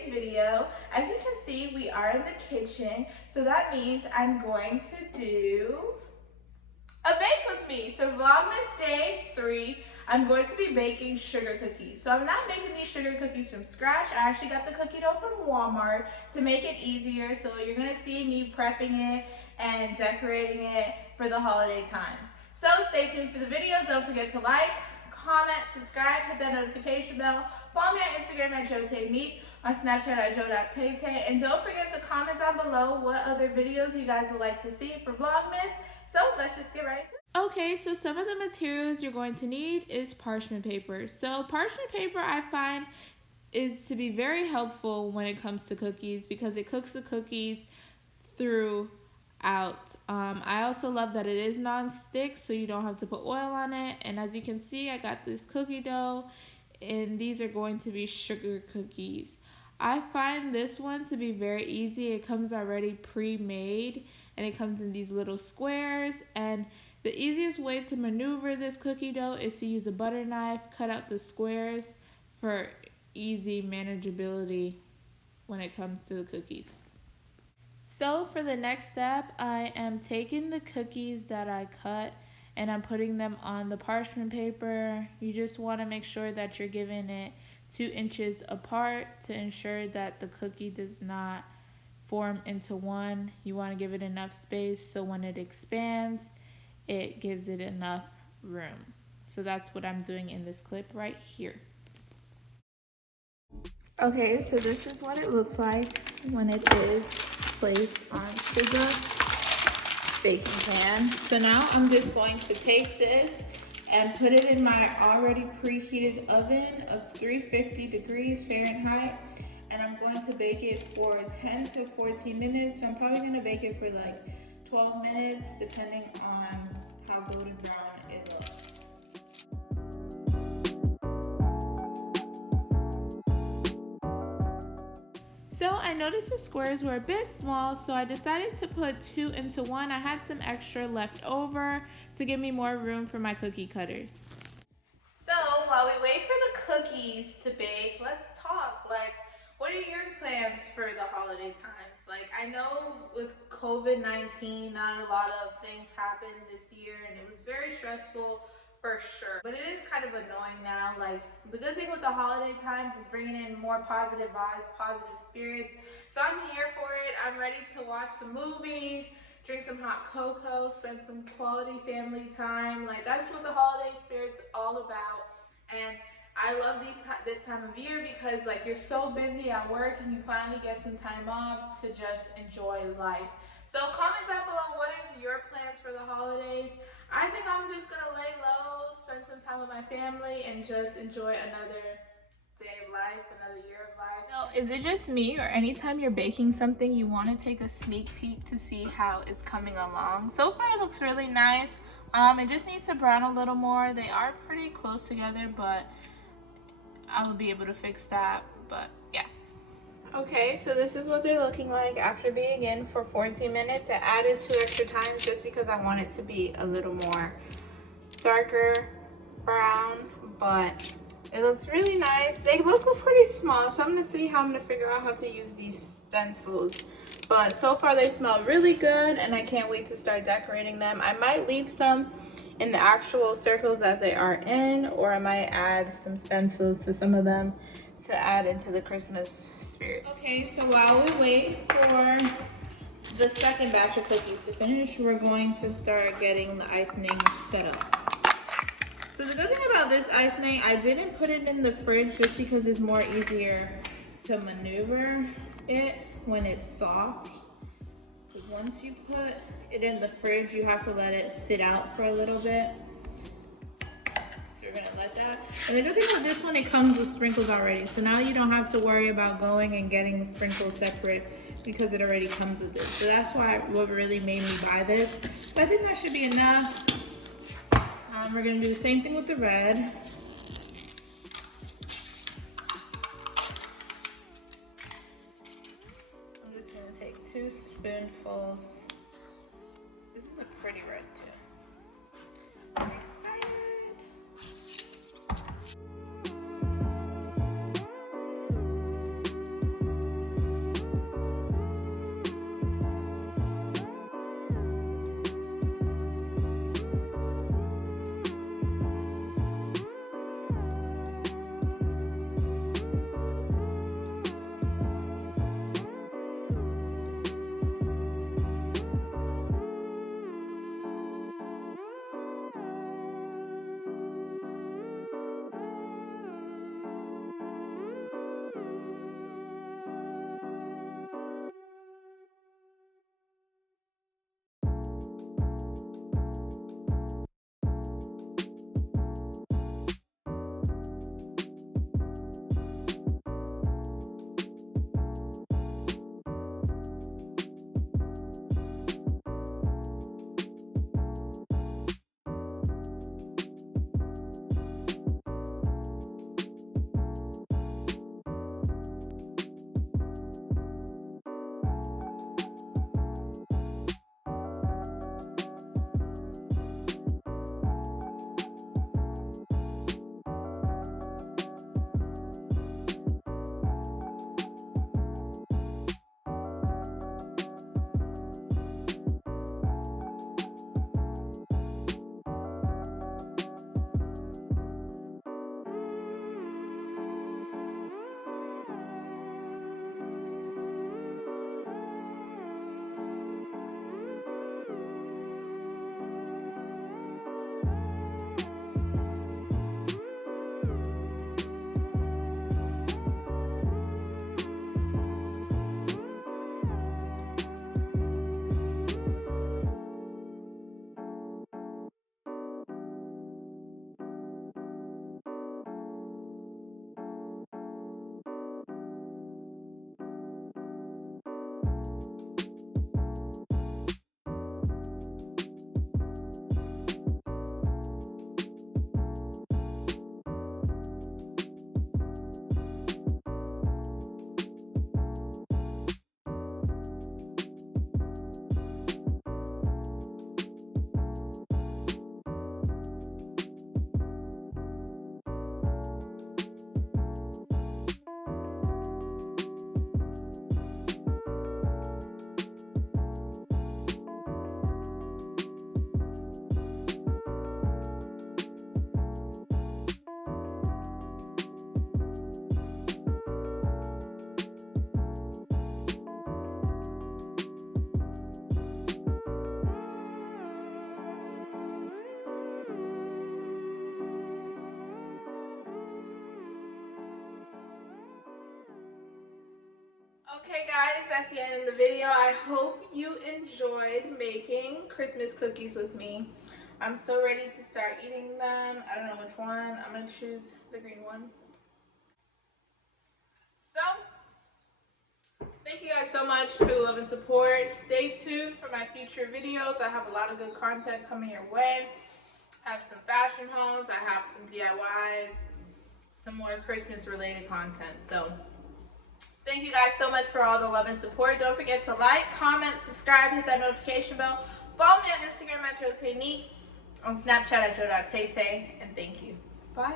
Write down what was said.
today's video, as you can see, we are in the kitchen. So that means I'm going to do a bake with me. So Vlogmas day 3, I'm going to be baking sugar cookies. So I'm not making these sugar cookies from scratch. I actually got the cookie dough from Walmart to make it easier. So you're gonna see me prepping it and decorating it for the holiday times. So stay tuned for the video. Don't forget to like, comment, subscribe, hit that notification bell. Follow me on Instagram at jo.taynique, on Snapchat at jo.taytay, and don't forget to comment down below what other videos you guys would like to see for Vlogmas. So let's just get right into it. Okay, so some of the materials you're going to need is parchment paper. So parchment paper I find is to be very helpful when it comes to cookies because it cooks the cookies throughout. I also love that it is non-stick, so you don't have to put oil on it. And as you can see, I got this cookie dough, and these are going to be sugar cookies. I find this one to be very easy. It comes already pre-made, and it comes in these little squares. And the easiest way to maneuver this cookie dough is to use a butter knife, cut out the squares for easy manageability when it comes to the cookies. So for the next step, I am taking the cookies that I cut and I'm putting them on the parchment paper. You just want to make sure that you're giving it 2 inches apart to ensure that the cookie does not form into one. You want to give it enough space so when it expands, it gives it enough room. So that's what I'm doing in this clip right here. Okay, so this is what it looks like when it is placed onto the baking pan. So now I'm just going to take this and put it in my already preheated oven of 350 degrees Fahrenheit. And I'm going to bake it for 10 to 14 minutes. So I'm probably gonna bake it for like 12 minutes, depending on how golden brown it looks. So I noticed the squares were a bit small, so I decided to put 2 into 1. I had some extra left over to give me more room for my cookie cutters. So while we wait for the cookies to bake, let's talk. Like, what are your plans for the holiday times? Like, I know with COVID-19, not a lot of things happened this year, and it was very stressful for sure. But it is kind of annoying now. Like, the good thing with the holiday times is bringing in more positive vibes, positive spirits. So I'm here for it. I'm ready to watch some movies, drink some hot cocoa, spend some quality family time. Like, that's what the holiday spirit's all about. And I love this time of year because like you're so busy at work and you finally get some time off to just enjoy life. So comment down below, what is your plans for the holidays? I think I'm just gonna lay low, spend some time with my family, and just enjoy another day of life, another year of life. So is it just me, or anytime you're baking something, you want to take a sneak peek to see how it's coming along? So far it looks really nice. It just needs to brown a little more. They are pretty close together, but I will be able to fix that, but yeah. Okay, so this is what they're looking like after being in for 14 minutes. I added 2 extra times just because I want it to be a little more darker brown, but it looks really nice. They look pretty small, so I'm gonna see how I'm gonna figure out how to use these stencils. But so far they smell really good and I can't wait to start decorating them. I might leave some in the actual circles that they are in, or I might add some stencils to some of them to add into the Christmas spirit. Okay, so while we wait for the second batch of cookies to finish, we're going to start getting the icing set up. So the good thing about this icing, I didn't put it in the fridge just because it's more easier to maneuver it when it's soft. Because once you put it in the fridge, you have to let it sit out for a little bit. So you're gonna let that. And the good thing with this one, it comes with sprinkles already. So now you don't have to worry about going and getting the sprinkles separate because it already comes with it. So that's what really made me buy this. So I think that should be enough. We're gonna do the same thing with the red. I'm just gonna take 2 spoonfuls. This is a pretty red too. I'm excited. Okay guys, that's the end of the video. I hope you enjoyed making Christmas cookies with me. I'm so ready to start eating them. I don't know which one. I'm going to choose the green one. So, thank you guys so much for the love and support. Stay tuned for my future videos. I have a lot of good content coming your way. I have some fashion hauls. I have some DIYs. Some more Christmas related content. So, thank you guys so much for all the love and support. Don't forget to like, comment, subscribe, hit that notification bell. Follow me on Instagram at jo.taynique, on Snapchat at jo.taytay, and thank you. Bye.